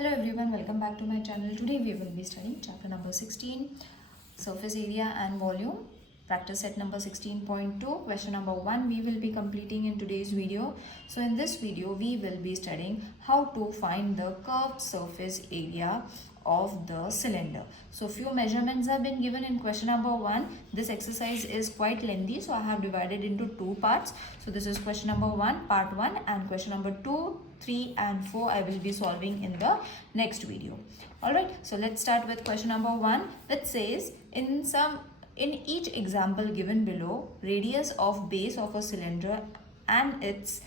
Hello everyone, welcome back to my channel. Today we will be studying chapter number 16, surface area and volume, practice set number 16.2, question number 1 we will be completing in today's video. So in this video we will be studying how to find the curved surface area of the cylinder. So few measurements have been given in question number 1. This exercise is quite lengthy, so I have divided into two parts. So this is question number 1, part 1, and question number 2, 3 and 4 I will be solving in the next video. Alright, so let's start with question number 1 that says in each example given below, radius of base of a cylinder and its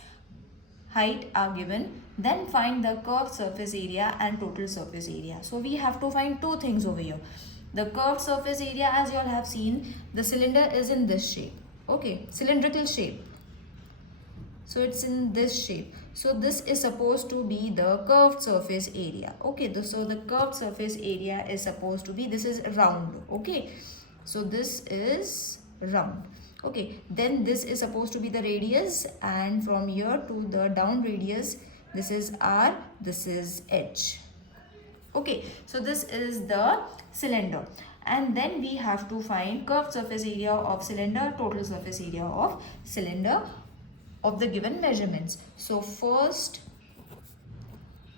height are given, then find the curved surface area and total surface area. So we have to find two things over here. The curved surface area, as you all have seen, the cylinder is in this shape, okay, cylindrical shape. So it's in this shape. So this is supposed to be the curved surface area. Okay, so the curved surface area is supposed to be, this is round. Okay, so this is round. Okay, then this is supposed to be the radius, and from here to the down radius, this is R, this is H. Okay, so this is the cylinder. And then we have to find curved surface area of cylinder, total surface area of cylinder of the given measurements. So first,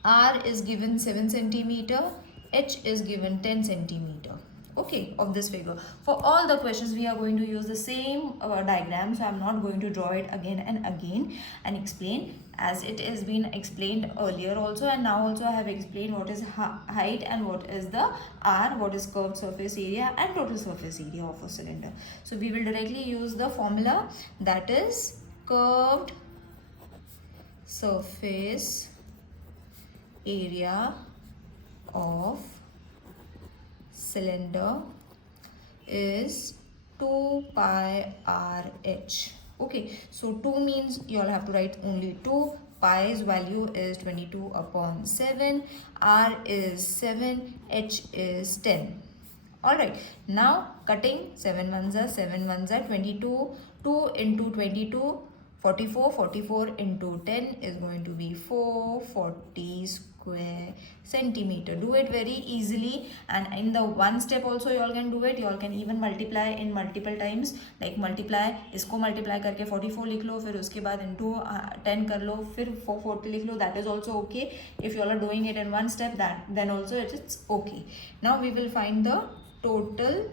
R is given 7 centimeter, H is given 10 centimeter. Okay, of this figure. For all the questions we are going to use the same diagram, so I am not going to draw it again and again and explain, as it has been explained earlier also, and now also I have explained what is height and what is the R, what is curved surface area and total surface area of a cylinder. So we will directly use the formula, that is curved surface area of cylinder is 2 pi RH. Okay, so 2 means you all have to write only 2. Pi's value is 22 upon 7, R is 7, H is 10. Alright, now cutting, 7 ones are 22, 2 into 22, 44, 44 into 10 is going to be 440 square centimeter. Do it very easily, and in the one step also you all can do it. You all can even multiply in multiple times, like multiply, इसको multiply करके 44 लिख लो, फिर उसके बाद into 10 कर लो, फिर 440 लिख लो. That is also okay. If you all are doing it in one step, then also it is okay. Now we will find the total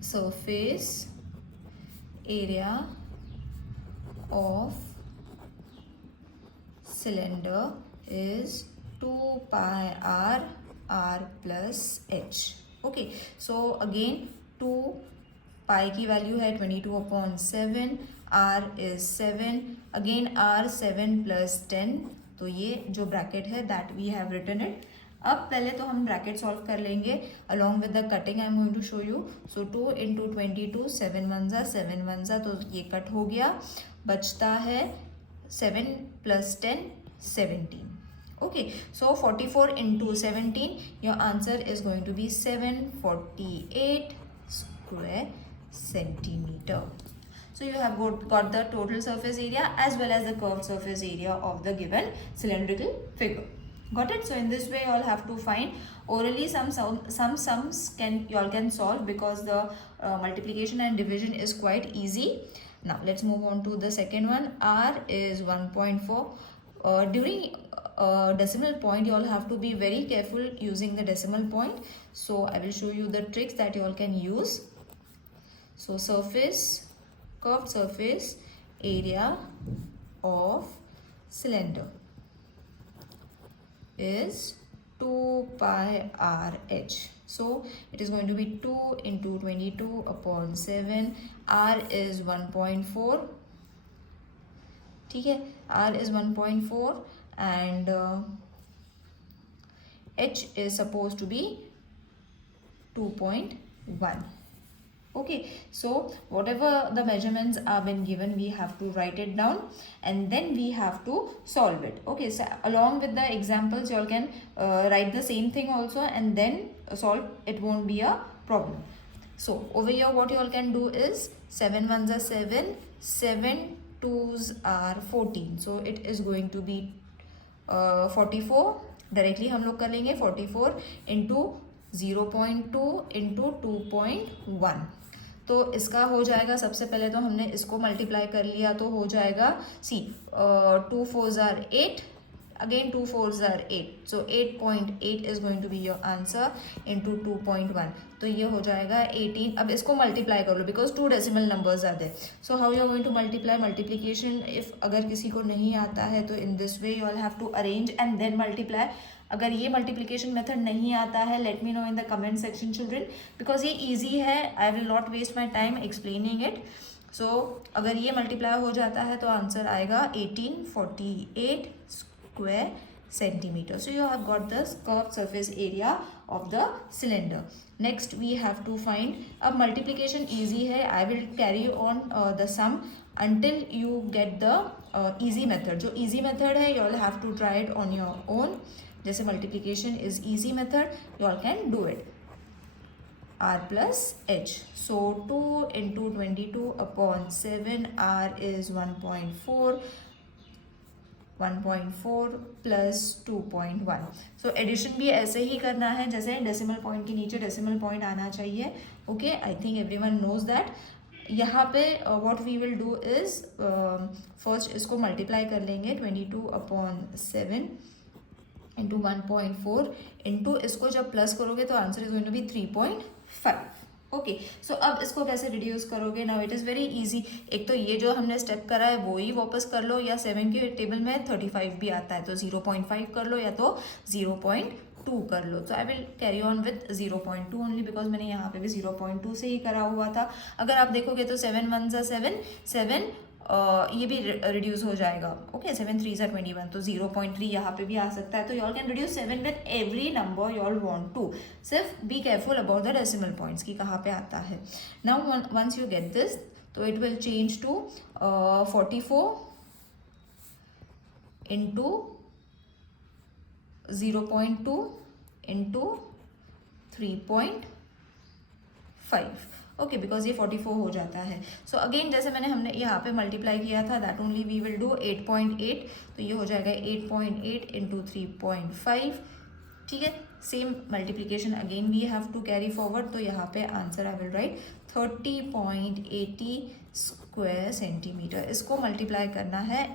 surface area of cylinder is 2 pi R plus H. Okay, so again 2 pi की value है 22 upon 7, R is 7, again R 7 plus 10, तो ये जो bracket है that we have written it. अब पहले तो हम ब्रैकेट सॉल्व कर लेंगे along with the cutting I am going to show you. So 2 into 22, 7 ones are, तो ये कट हो गया, बचता है 7 plus 10, 17. Okay, so 44 into 17, your answer is going to be 748 square centimeter. So you have got the total surface area as well as the curved surface area of the given cylindrical figure. Got it? So in this way you all have to find orally some sums you all can solve, because the multiplication and division is quite easy. Now let's move on to the second one. R is 1.4. During decimal point you all have to be very careful using the decimal point. So I will show you the tricks that you all can use. So curved surface area of cylinder is 2 pi RH. So it is going to be 2 into 22 upon 7. R is 1.4. ठीक है, R is 1.4 and H is supposed to be 2.1. Okay, so whatever the measurements are been given, we have to write it down and then we have to solve it. Okay, so along with the examples you all can write the same thing also and then solve. It won't be a problem. So over here what you all can do is 7 ones are 7, 7 2s are 14, so it is going to be 44 directly हम लोग कर लेंगे 44 into 0.2 into 2.1। तो इसका हो जाएगा, सबसे पहले तो हमने इसको मल्टीप्लाई कर लिया तो हो जाएगा सी 2 4 jar 8, again 2 4s are 8, so 8.8 is going to be your answer into 2.1, तो ये हो जाएगा 18। अब इसको मल्टीप्लाई कर लो because 2 decimal numbers are there, so how you are going to multiply multiplication. If अगर किसी को नहीं आता है तो in this way you all have to arrange and then multiply. अगर ये मल्टीप्लिकेशन मेथड नहीं आता है, let me know in the comment section children, because ये ईजी है, I will not waste my time explaining it. So अगर ये multiply हो जाता है तो आंसर आएगा 1848 square centimeter. So you have got the curved surface area of the cylinder. Next we have to find, अब multiplication easy है, I will carry on the sum until you get the easy method. जो easy method है you all have to try it on your own. जैसे multiplication is easy method, you all can do it. R plus H. So 2 into 22 upon 7, R is 1.4. 1.4 plus 2.1। So addition भी ऐसे ही करना है जैसे decimal point के नीचे decimal point आना चाहिए। Okay, I think everyone knows that. यहाँ पे what we will do is first इसको मल्टीप्लाई कर लेंगे 22 अपॉन 7 इंटू 1.4 इंटू इसको जब प्लस करोगे तो answer is going to be 3.5। Okay, so अब इसको कैसे रिड्यूस करोगे? Now it is very easy. एक तो ये जो हमने स्टेप करा है वो ही वापस कर लो, या 7 के टेबल में 35 भी आता है तो 0.5 कर लो या तो 0.2 कर लो। तो I will carry on with 0.2 only because मैंने यहाँ पे भी 0.2 से ही करा हुआ था। अगर आप देखोगे तो 7 1 ज़ा 7 ये भी रिड्यूस हो जाएगा। ओके, 7 3 ज़ा 21, तो 0.3 यहाँ पे भी आ सकता है। तो you all can reduce 7 with every number you all want to. सिर्फ be careful about the decimal points की कहाँ पे आता है। Now once you get this तो it will change to 44 into 0.2 into 3.5। Okay, because ये 44 हो जाता है। सो अगेन जैसे हमने यहाँ पे मल्टीप्लाई किया था that only we will do 8.8, तो ये हो जाएगा 8.8 इंटू 3.5। ठीक है, same multiplication again we have to carry forward. तो यहाँ पे answer I will write 30.80 square centimetre. इसको मल्टीप्लाई करना है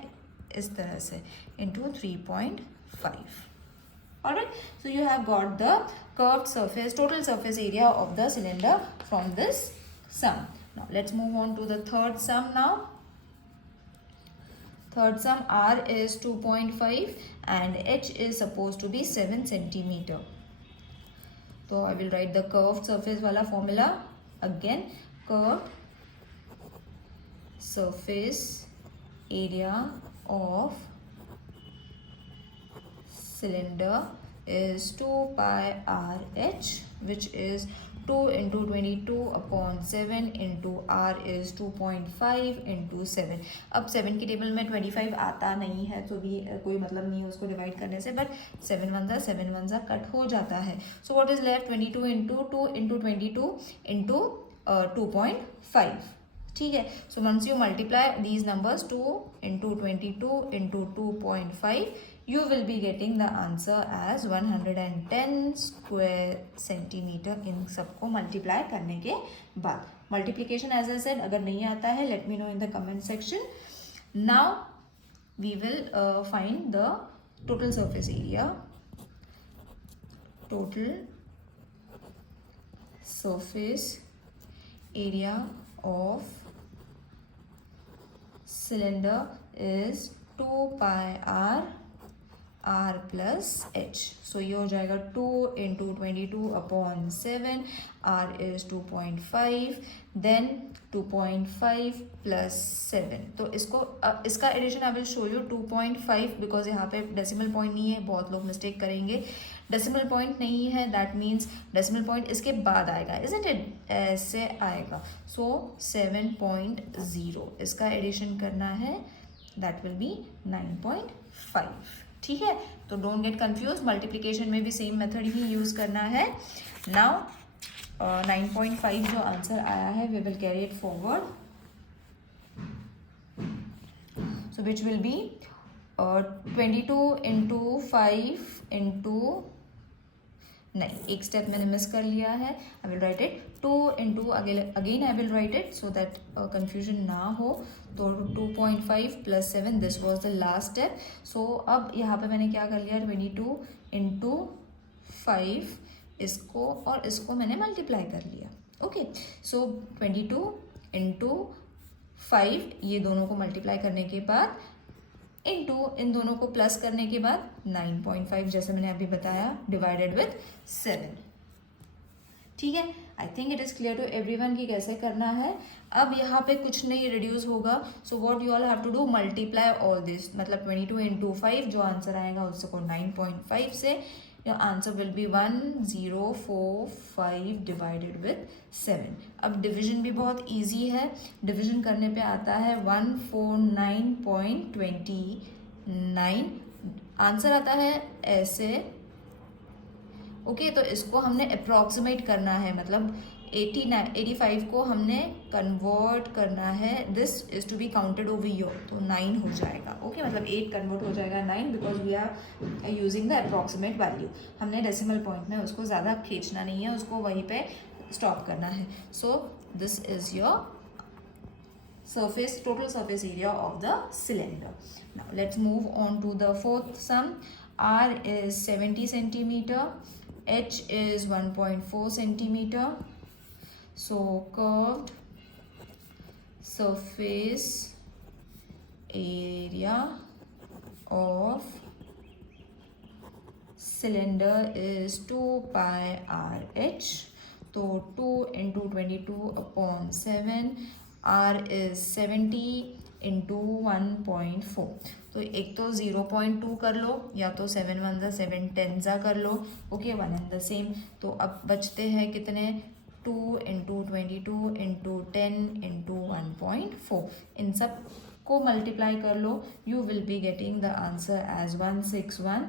इस तरह से into 3.5। Alright, so you have got the curved surface, total surface area of the cylinder from this sum. Now let's move on to the third sum now. Third sum, R is 2.5 and H is supposed to be 7 centimeter. So I will write the curved surface wala formula again. Curved surface area of cylinder is 2 pi r h, which is 2 into 22 upon 7 into r is 2.5 into 7। अब 7 की table में 25 आता नहीं है तो भी कोई मतलब नहीं है उसको डिवाइड करने से, बट 7 1 ज़ा कट हो जाता है। So what is left 22 into 2 into 22 into 2.5। ठीक है, so once you multiply these numbers 2 into 22 into 2.5 you will be getting the answer as 110 square centimeter। इन सबको मल्टीप्लाई करने के बाद मल्टीप्लिकेशन एज आई सेड अगर नहीं आता है let me know in the comment section. Now we will find the total surface area. Total surface area of cylinder is 2 pi r plus h। so ये हो जाएगा 2 into 22 upon 7, r is 2.5, then 2.5 plus 7। तो इसका addition I will show you 2.5 because यहाँ पे decimal point नहीं है, बहुत लोग मिस्टेक करेंगे। डेसिमल पॉइंट नहीं है दैट मीन्स डेसिमल पॉइंट इसके बाद आएगा, इजंट इट? ऐसे आएगा। सो 7.0 इसका एडिशन करना है, दैट विल बी 9.5। ठीक है, तो डोंट गेट कंफ्यूज, मल्टीप्लिकेशन में भी सेम मेथड ही यूज़ करना है। नाउ 9.5 जो आंसर आया है we will carry it forward, so which will be 22 into 5 into, नहीं एक स्टेप मैंने मिस कर लिया है, I will write it 2 into again I will write it so that confusion ना हो। तो 2.5 plus 7 this was the last step. So अब यहाँ पे मैंने क्या कर लिया 22 इंटू 5 इसको और इसको मैंने मल्टीप्लाई कर लिया। ओके सो 22 इंटू 5 ये दोनों को मल्टीप्लाई करने के बाद इंटू इन दोनों को प्लस करने के बाद 9.5 जैसे मैंने अभी बताया डिवाइडेड विथ 7। ठीक है, I think it is clear to everyone कि कैसे करना है। अब यहाँ पे कुछ नहीं रिड्यूस होगा, so what you all have to do multiply all this, मतलब 22 इंटू 5 जो आंसर आएगा उसको 9.5 से your answer will be 1045 divided with 7। अब डिवीजन भी बहुत इजी है, डिवीजन करने पे आता है 149.29, आंसर आता है ऐसे। ओके तो इसको हमने अप्रॉक्सीमेट करना है, मतलब 85 को हमने कन्वर्ट करना है, this is to be counted over year, तो 9 हो जाएगा। ओके मतलब 8 कन्वर्ट हो जाएगा 9 because we are using the approximate value. हमने डेसिमल पॉइंट में उसको ज़्यादा खींचना नहीं है, उसको वहीं पे स्टॉप करना है। So this is your surface total surface area of the cylinder. Now let's move on to the fourth sum. R is 70 centimeter, H is 1.4 centimeter. So curved surface area of cylinder is 2 pi RH. तो 2 into 22 upon 7, R is 70 into 1.4। तो एक तो 0.2 कर लो या तो 7 1 ज़ा 7 10 ज़ा कर लो। Okay one and the same. तो अब बचते हैं कितने 2 into 22 into 10 into 1.4, इन सब को मल्टीप्लाई कर लो, you will be getting the answer as 161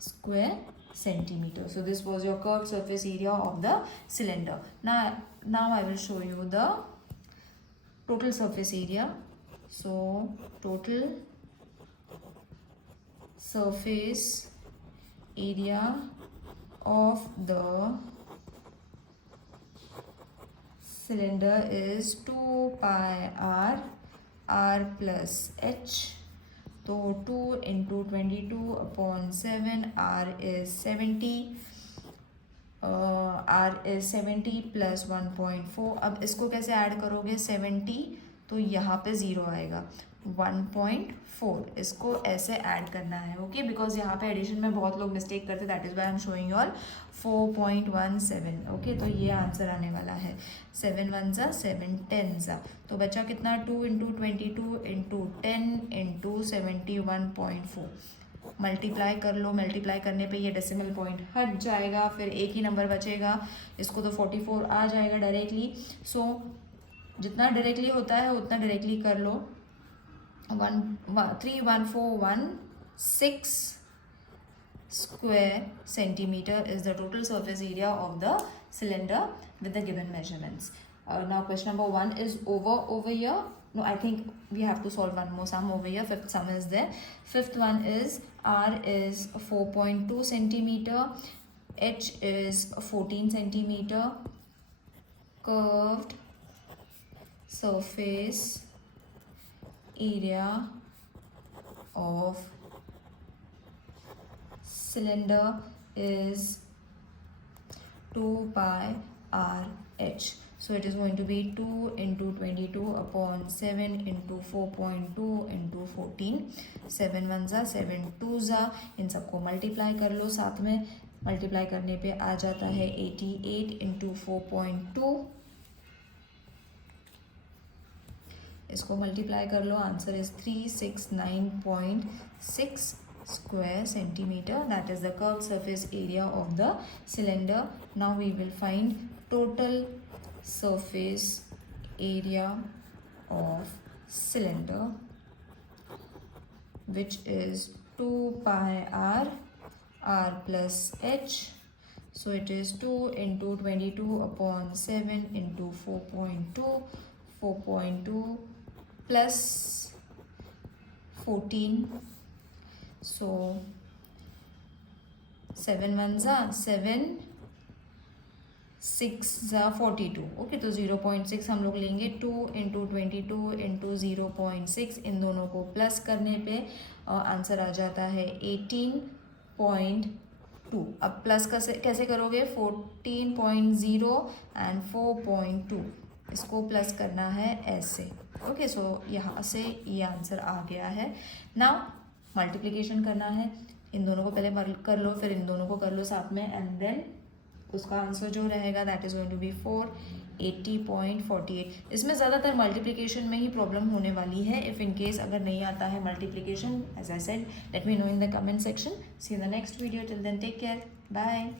square centimeter. So this was your curved surface area of the cylinder. Now I will show you the total surface area. So total surface area of the cylinder is 2 pi r plus h. तो 2 into 22 upon 7, R is 70, R is 70 plus 1.4। अब इसको कैसे add करोगे 70 तो यहाँ पे 0 आएगा, 1.4 इसको ऐसे ऐड करना है। ओके बिकॉज यहाँ पे एडिशन में बहुत लोग मिस्टेक करते, that is why I am showing you all 4.17। Okay तो ये आंसर आने वाला है 7 1 ज़ा 7 10 ज़ा। तो बचा कितना 2 इंटू 22 इंटू 10 इंटू 71.4। मल्टीप्लाई कर लो, मल्टीप्लाई करने पे ये डेसिमल पॉइंट हट जाएगा, फिर एक ही नंबर बचेगा, इसको तो 44 आ जाएगा डायरेक्टली। सो जितना डायरेक्टली होता है उतना डायरेक्टली कर लो। 31416 square centimeter is the total surface area of the cylinder with the given measurements. Now question number 1 is over here. No, I think we have to solve one more sum over here. Fifth sum is there. Fifth one is R is 4.2 centimeter, H is 14 centimeter. Curved surface area of cylinder is 2 pi RH. So it is going to be 2 into 22 upon 7 into 4.2 into 14, 7 1 ज़ा 7 2 ज़ा, इन सबको multiply कर लो साथ में, multiply करने पे आ जाता है 88 into 4.2, इसको मल्टीप्लाई कर लो, answer is 369.6 square centimeter. That is the curved surface area of the cylinder. Now we will find total surface area of cylinder, which is 2 pi r plus h. So it is 2 into 22 upon 7 into 4.2, 4.2 plus 14. So 7 1 ज़ा 7, 6 ज़ा 42। Okay, तो 0.6 हम लोग लेंगे। 2 into 22 into 0.6, इन दोनों को plus करने पे आंसर आ जाता है 18.2। अब प्लस कैसे करोगे? 14.0 एंड 4.2, इसको प्लस करना है ऐसे। ओके, सो यहाँ से ये आंसर आ गया है। नाउ मल्टीप्लिकेशन करना है, इन दोनों को पहले कर लो, फिर इन दोनों को कर लो साथ में, एंड देन उसका आंसर जो रहेगा that is going to be 480.48। इसमें ज़्यादातर मल्टीप्लिकेशन में ही प्रॉब्लम होने वाली है। इफ़ इन केस अगर नहीं आता है multiplication, as I said, let me know in the comment section. See you in the next video, till then take care, bye.